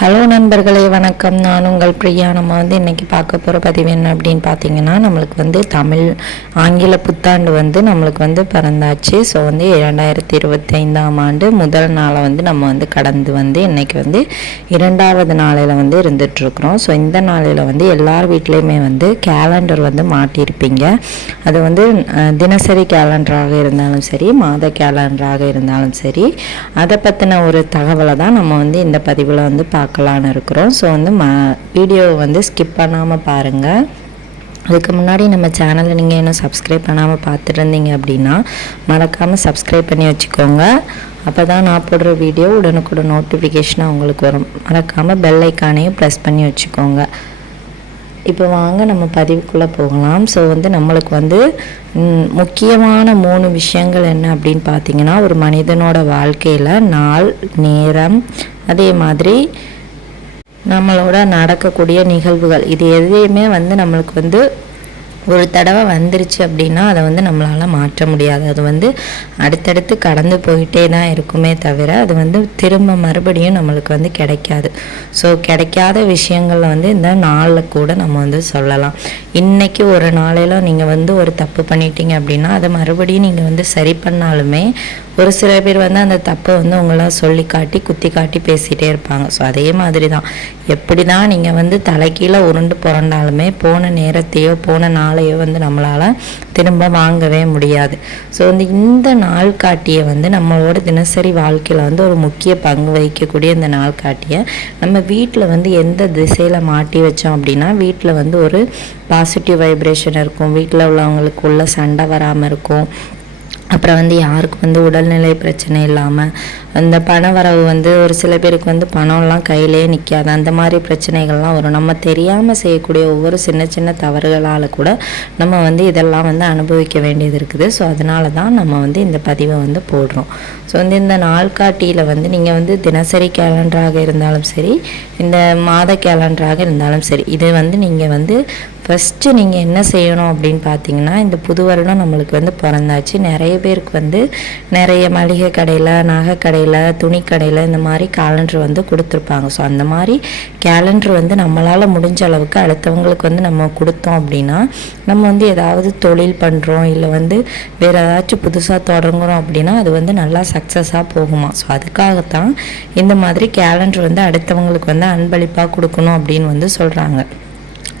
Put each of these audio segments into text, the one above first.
Hello நண்பர்களே, வணக்கம். நான் உங்கள் பிரியா. நம்ம இன்றைக்கி பார்க்க போகிற பதிவு என்ன அப்படின்னு பார்த்தீங்கன்னா, நம்மளுக்கு தமிழ் ஆங்கில புத்தாண்டு நம்மளுக்கு பிறந்தாச்சு. ஸோ 2025ஆம் ஆண்டு முதல் நாளை நம்ம கடந்து இன்றைக்கி இரண்டாவது நாளையில் இருந்துகிட்ருக்குறோம். ஸோ இந்த நாளையில் எல்லார் வீட்லேயுமே கேலண்டர் மாட்டியிருப்பீங்க. அது தினசரி கேலண்டராக இருந்தாலும் சரி, மாத கேலண்டராக இருந்தாலும் சரி, அதை பற்றின ஒரு தகவலை தான் நம்ம இந்த பதிவில் பார்க்கலான்னு இருக்கிறோம். ஸோ வீடியோவை ஸ்கிப் பண்ணாமல் பாருங்கள். அதுக்கு முன்னாடி நம்ம சேனலை நீங்கள் இன்னும் சப்ஸ்கிரைப் பண்ணாமல் பார்த்துட்டு இருந்தீங்க அப்படின்னா மறக்காமல் சப்ஸ்கிரைப் பண்ணி வச்சுக்கோங்க. அப்போ தான் நான் போடுற வீடியோ உடனுக்குடன் நோட்டிஃபிகேஷனாக உங்களுக்கு வரும். மறக்காமல் பெல் ஐக்கானையும் ப்ரெஸ் பண்ணி வச்சுக்கோங்க. இப்போ வாங்க நம்ம பதிவுக்குள்ளே போகலாம். ஸோ நம்மளுக்கு முக்கியமான 3 விஷயங்கள் என்ன அப்படின்னு பார்த்தீங்கன்னா, ஒரு மனிதனோட வாழ்க்கையில் நாள், நேரம், அதே மாதிரி நம்மளோட நடக்கக்கூடிய நிகழ்வுகள், இது எதையுமே நம்மளுக்கு ஒரு தடவை வந்துருச்சு அப்படின்னா அதை நம்மளால் மாற்ற முடியாது. அது அடுத்தடுத்து கடந்து போயிட்டே தான் இருக்குமே தவிர அது திரும்ப மறுபடியும் நம்மளுக்கு கிடைக்காது. ஸோ கிடைக்காத விஷயங்களில் இந்த நாளில் கூட நம்ம சொல்லலாம். இன்றைக்கி ஒரு நாளையில் நீங்கள் ஒரு தப்பு பண்ணிட்டீங்க அப்படின்னா அதை மறுபடியும் நீங்கள் சரி பண்ணாலுமே ஒரு சில பேர் அந்த தப்பை உங்களால் சொல்லி காட்டி குத்தி காட்டி பேசிகிட்டே இருப்பாங்க. ஸோ அதே மாதிரி தான் எப்படி தான் நீங்கள் தலைக்கீழே உருண்டு புரண்டாலுமே போன நேரத்தையோ போன நாளையோ நம்மளால் திரும்ப வாங்கவே முடியாது. ஸோ இந்த நாள் காட்டியை நம்மளோட தினசரி வாழ்க்கையில் ஒரு முக்கிய பங்கு வகிக்கக்கூடிய இந்த நாள் காட்டியை நம்ம வீட்டில் எந்த திசையில் மாட்டி வச்சோம் அப்படின்னா, வீட்டில் ஒரு பாசிட்டிவ் வைப்ரேஷன் இருக்கும், வீட்டில் உள்ளவங்களுக்கு உள்ள சண்டை வராமல் இருக்கும். அப்புறம் யாருக்கு உடல்நிலை பிரச்சனை இல்லாமல், அந்த பண வரவு ஒரு சில பேருக்கு பணம்லாம் கையிலே நிற்காது. அந்த மாதிரி பிரச்சனைகள்லாம் வரும். நம்ம தெரியாமல் செய்யக்கூடிய ஒவ்வொரு சின்ன சின்ன தவறுகளால் கூட நம்ம இதெல்லாம் அனுபவிக்க வேண்டியது இருக்குது. ஸோ அதனால தான் நம்ம இந்த பதிவை போடுறோம். ஸோ இந்த நாள்காட்டியில் நீங்கள் தினசரி கேலண்டராக இருந்தாலும் சரி, இந்த மாத கேலண்டராக இருந்தாலும் சரி, இது நீங்கள் ஃபஸ்ட்டு நீங்கள் என்ன செய்யணும் அப்படின்னு பார்த்தீங்கன்னா, இந்த புது வருடம் நம்மளுக்கு பிறந்தாச்சு. நிறைய பேருக்கு நிறைய மளிகை கடையில், நகை கடையில், துணி கடையில் இந்த மாதிரி கேலண்டர் கொடுத்துருப்பாங்க. ஸோ அந்த மாதிரி கேலண்டர் நம்மளால் முடிஞ்ச அளவுக்கு அடுத்தவங்களுக்கு நம்ம கொடுத்தோம் அப்படின்னா, நம்ம ஏதாவது தொழில் பண்ணுறோம் இல்லை வேறு ஏதாச்சும் புதுசாக தொடங்குகிறோம் அப்படின்னா அது நல்லா சக்ஸஸாக போகுமா. ஸோ அதுக்காகத்தான் இந்த மாதிரி கேலண்டர் அடுத்தவங்களுக்கு அன்பளிப்பாக கொடுக்கணும் அப்படின்னு சொல்கிறாங்க.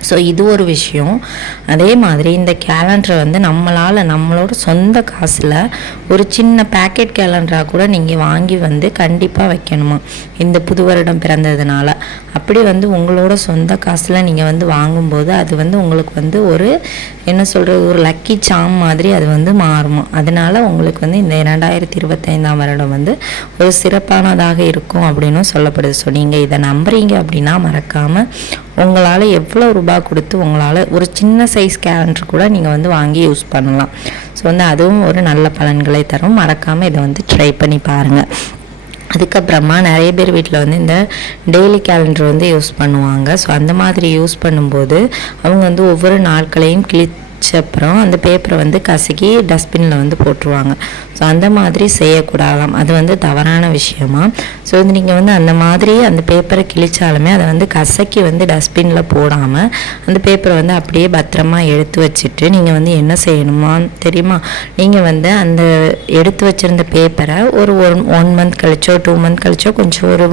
ஸோ இது ஒரு விஷயம். அதே மாதிரி இந்த கேலண்டரை நம்மளால் நம்மளோட சொந்த காசில் ஒரு சின்ன பேக்கெட் கேலண்டராக கூட நீங்கள் வாங்கி கண்டிப்பாக வைக்கணுமா இந்த புது வருடம் பிறந்ததுனால. அப்படி உங்களோட சொந்த காசில் நீங்கள் வாங்கும்போது அது உங்களுக்கு ஒரு என்ன சொல்கிறது, ஒரு லக்கி சாம் மாதிரி அது மாறுமா. அதனால் உங்களுக்கு இந்த 2025ஆம் வருடம் ஒரு சிறப்பானதாக இருக்கும் அப்படின்னு சொல்லப்படுது. ஸோ நீங்கள் இதை நம்புறீங்க அப்படின்னா மறக்காமல் உங்களால் எவ்வளோ ரூபாய் கொடுத்து உங்களால் ஒரு சின்ன சைஸ் கேலண்டர் கூட நீங்கள் வாங்கி யூஸ் பண்ணலாம். ஸோ அதுவும் ஒரு நல்ல பலன்களை தரும். மறக்காமல் இதை ட்ரை பண்ணி பாருங்கள். அதுக்கப்புறமா நிறைய பேர் வீட்டில் இந்த டெய்லி கேலண்டர் யூஸ் பண்ணுவாங்க. ஸோ அந்த மாதிரி யூஸ் பண்ணும்போது அவங்க ஒவ்வொரு நாட்களையும் அப்புறம் அந்த பேப்பரை கசக்கி டஸ்ட்பினில் போட்டுருவாங்க. ஸோ அந்த மாதிரி செய்யக்கூடாதாம். அது தவறான விஷயமா. ஸோ நீங்கள் அந்த மாதிரி அந்த பேப்பரை கிழிச்சாலுமே அதை கசக்கி டஸ்ட்பினில் போடாமல் அந்த பேப்பரை அப்படியே பத்திரமா எடுத்து வச்சுட்டு நீங்கள் என்ன செய்யணுமா தெரியுமா, நீங்கள் அந்த எடுத்து வச்சுருந்த பேப்பரை ஒரு 1 மந்த் கழிச்சோ 2 மந்த் கழிச்சோ கொஞ்சம் ஒரு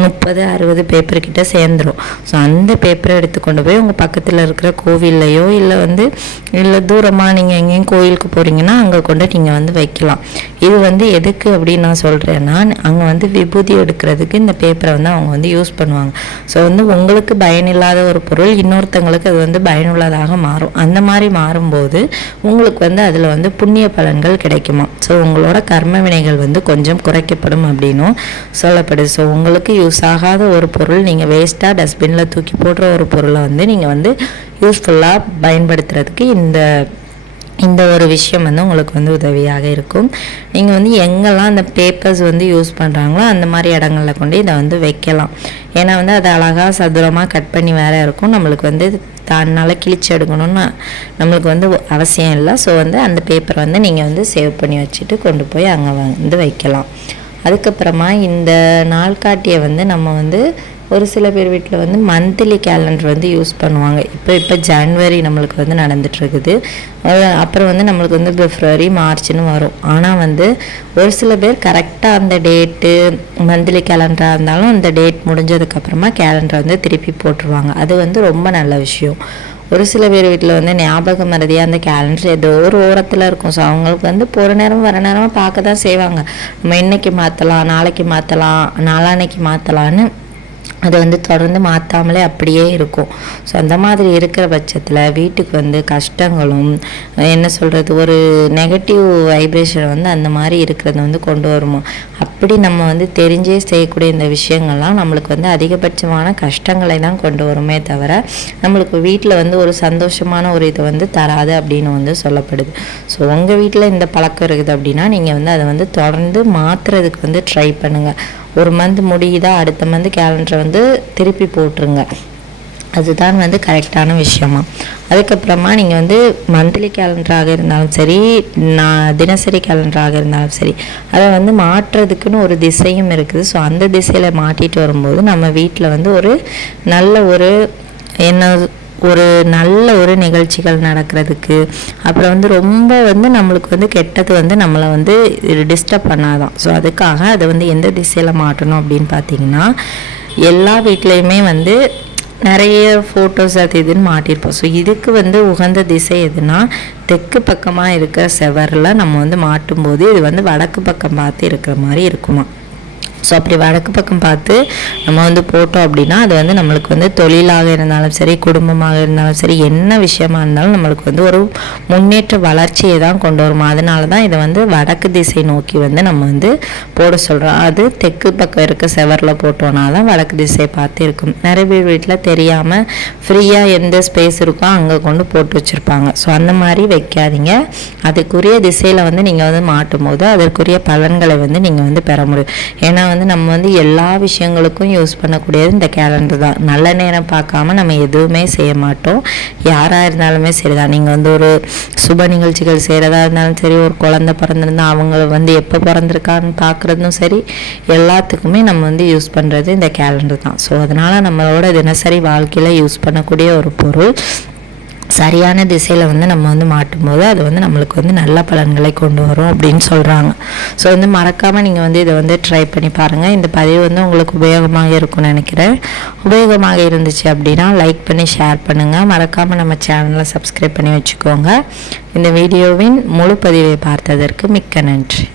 30-60 பேப்பர்கிட்ட சேர்ந்துடும். ஸோ அந்த பேப்பரை எடுத்துக்கொண்டு போய் உங்கள் பக்கத்தில் இருக்கிற கோவில்லையோ இல்லை தூரமாக நீங்கள் எங்கேயும் கோயிலுக்கு போகிறீங்கன்னா அங்கே கொண்டு நீங்கள் வைக்கலாம். இது எதுக்கு அப்படின்னு நான் சொல்கிறேன்னா, அங்கே விபூதி எடுக்கிறதுக்கு இந்த பேப்பரை அவங்க யூஸ் பண்ணுவாங்க. ஸோ உங்களுக்கு பயனில்லாத ஒரு பொருள் இன்னொருத்தங்களுக்கு அது பயனுள்ளதாக மாறும். அந்த மாதிரி மாறும்போது உங்களுக்கு அதில் புண்ணிய பலன்கள் கிடைக்குமா. ஸோ உங்களோட கர்ம வினைகள் கொஞ்சம் குறைக்கப்படும் அப்படின்னும் சொல்லப்படுது. ஸோ உங்களுக்கு யூஸ் ஆகாத ஒரு பொருள், நீங்கள் வேஸ்ட்டாக டஸ்ட்பினில் தூக்கி போடுற ஒரு பொருளை நீங்கள் யூஸ்ஃபுல்லாக பயன்படுத்துறதுக்கு இந்த ஒரு விஷயம் உங்களுக்கு உதவியாக இருக்கும். நீங்கள் எங்கெல்லாம் அந்த பேப்பர்ஸ் யூஸ் பண்ணுறாங்களோ அந்த மாதிரி இடங்களில் கொண்டு இதை வைக்கலாம். ஏன்னா அது அழகாக சதுரமாக கட் பண்ணி வேறு இருக்கும். நம்மளுக்கு தன்னால் கிழிச்சு எடுக்கணும்னு நம்மளுக்கு அவசியம் இல்லை. ஸோ அந்த பேப்பரை நீங்கள் சேவ் பண்ணி வச்சுட்டு கொண்டு போய் அங்கே வைக்கலாம். அதுக்கப்புறமா இந்த நாள்காட்டியை நம்ம ஒரு சில பேர் வீட்டில் வந்து மந்த்லி கேலண்டர் வந்து யூஸ் பண்ணுவாங்க. இப்போ ஜனவரி நம்மளுக்கு வந்து நடந்துகிட்ருக்குது, அப்புறம் வந்து நம்மளுக்கு வந்து பிப்ரவரி மார்ச்னு வரும். ஆனால் வந்து ஒரு சில பேர் கரெக்டாக அந்த டேட்டு மந்த்லி கேலண்டராக இருந்தாலும் அந்த டேட் முடிஞ்சதுக்கப்புறமா கேலண்டரை வந்து திருப்பி போட்டுருவாங்க. அது வந்து ரொம்ப நல்ல விஷயம். ஒரு சில பேர் வீட்டில் வந்து ஞாபகம் மறதியாக அந்த கேலண்டர் ஏதோ ஒரு ஓரத்தில் இருக்கும். ஸோ அவங்களுக்கு வந்து போகிற நேரம் வர நேரமாக பார்க்க தான் செய்வாங்க. நம்ம இன்றைக்கி மாற்றலாம், நாளைக்கு மாற்றலாம், நாளான்னைக்கு மாற்றலான்னு அது வந்து தொடர்ந்து மாற்றாமலே அப்படியே இருக்கும். ஸோ அந்த மாதிரி இருக்கிற பட்சத்தில் வீட்டுக்கு வந்து கஷ்டங்களும் என்ன சொல்கிறது, ஒரு நெகட்டிவ் வைப்ரேஷன் வந்து அந்த மாதிரி இருக்கிறது வந்து கொண்டு வருமோ. அப்படி நம்ம வந்து தெரிஞ்சே செய்யக்கூடிய இந்த விஷயங்கள்லாம் நம்மளுக்கு வந்து அதிகபட்சமான கஷ்டங்களை தான் கொண்டு வருமே தவிர நம்மளுக்கு வீட்டில் வந்து ஒரு சந்தோஷமான ஒரு இதை வந்து தராது அப்படின்னு வந்து சொல்லப்படுது. ஸோ உங்கள் வீட்டில் இந்த பழக்கம் இருக்குது அப்படின்னா நீங்கள் வந்து அதை வந்து தொடர்ந்து மாற்றுறதுக்கு வந்து ட்ரை பண்ணுங்கள். ஒரு மந்த் முடியுதா, அடுத்த மந்த் கேலண்டரை வந்து திருப்பி போட்டுருங்க. அதுதான் வந்து கரெக்டான விஷயமா. அதுக்கப்புறமா நீங்கள் வந்து மந்த்லி கேலண்டராக இருந்தாலும் சரி, தினசரி கேலண்டராக இருந்தாலும் சரி, அதை வந்து மாற்றுறதுக்குன்னு ஒரு திசையும் இருக்குது. ஸோ அந்த திசையில் மாட்டிட்டு வரும்போது நம்ம வீட்டில் வந்து ஒரு நல்ல ஒரு நிகழ்ச்சிகள் நடக்கிறதுக்கு, அப்புறம் வந்து ரொம்ப வந்து நம்மளுக்கு வந்து கெட்டது வந்து நம்மளை வந்து டிஸ்டர்ப் பண்ணாதான். ஸோ அதுக்காக அதை வந்து எந்த திசையில் மாட்டணும் அப்படின்னு பார்த்தீங்கன்னா, எல்லா வீட்லேயுமே வந்து நிறைய ஃபோட்டோஸ் அது இதுன்னு மாட்டியிருப்போம். ஸோ இதுக்கு வந்து உகந்த திசை எதுனா தெற்கு பக்கமாக இருக்கிற செவரில் நம்ம வந்து மாட்டும்போது இது வந்து வடக்கு பக்கம் பார்த்து இருக்கிற மாதிரி இருக்குமா. ஸோ அப்படி வடக்கு பக்கம் பார்த்து நம்ம வந்து போட்டோம் அப்படின்னா அது வந்து நம்மளுக்கு வந்து தொழிலாக இருந்தாலும் சரி, குடும்பமாக இருந்தாலும் சரி, என்ன விஷயமா இருந்தாலும் நம்மளுக்கு வந்து ஒரு முன்னேற்ற வளர்ச்சியை தான் கொண்டு வரும். அதனால தான் இதை வந்து வடக்கு திசை நோக்கி வந்து நம்ம வந்து போட சொல்கிறோம். அது தெற்கு பக்கம் இருக்க செவரில் போட்டோன்னா தான் வடக்கு திசை பார்த்து இருக்கும். நிறைய பேர் வீட்டில் தெரியாமல் ஃப்ரீயாக எந்த ஸ்பேஸ் இருக்கோ அங்கே கொண்டு போட்டு வச்சுருப்பாங்க. ஸோ அந்த மாதிரி வைக்காதீங்க. அதுக்குரிய திசையில் வந்து நீங்கள் வந்து மாட்டும் போது அதற்குரிய பலன்களை வந்து நீங்கள் வந்து பெற முடியும். ஏன்னா வந்து நம்ம வந்து எல்லா விஷயங்களுக்கும் யூஸ் பண்ணக்கூடியது இந்த கேலண்டர் தான். நல்ல நேரம் பார்க்காம நம்ம எதுவுமே செய்ய மாட்டோம். யாராக இருந்தாலுமே சரிதான். நீங்கள் வந்து ஒரு சுப நிகழ்ச்சிகள் செய்கிறதா இருந்தாலும் சரி, ஒரு குழந்தை பிறந்திருந்தால் அவங்கள வந்து எப்போ பிறந்திருக்கான்னு பார்க்குறதும் சரி, எல்லாத்துக்குமே நம்ம வந்து யூஸ் பண்ணுறது இந்த கேலண்டர் தான். ஸோ அதனால் நம்மளோட தினசரி வாழ்க்கையில் யூஸ் பண்ணக்கூடிய ஒரு பொருள் சரியான திசையில் வந்து நம்ம வந்து மாட்டும்போது அது வந்து நம்மளுக்கு வந்து நல்ல பலன்களை கொண்டு வரும் அப்படின்னு சொல்கிறாங்க. ஸோ வந்து மறக்காமல் நீங்கள் வந்து இதை வந்து ட்ரை பண்ணி பாருங்கள். இந்த பதிவு வந்து உங்களுக்கு உபயோகமாக இருக்கும்னு நினைக்கிறேன். உபயோகமாக இருந்துச்சு அப்படின்னா லைக் பண்ணி ஷேர் பண்ணுங்கள். மறக்காமல் நம்ம சேனலை சப்ஸ்கிரைப் பண்ணி வச்சுக்கோங்க. இந்த வீடியோவின் முழு பதிவை பார்த்ததற்கு மிக்க நன்றி.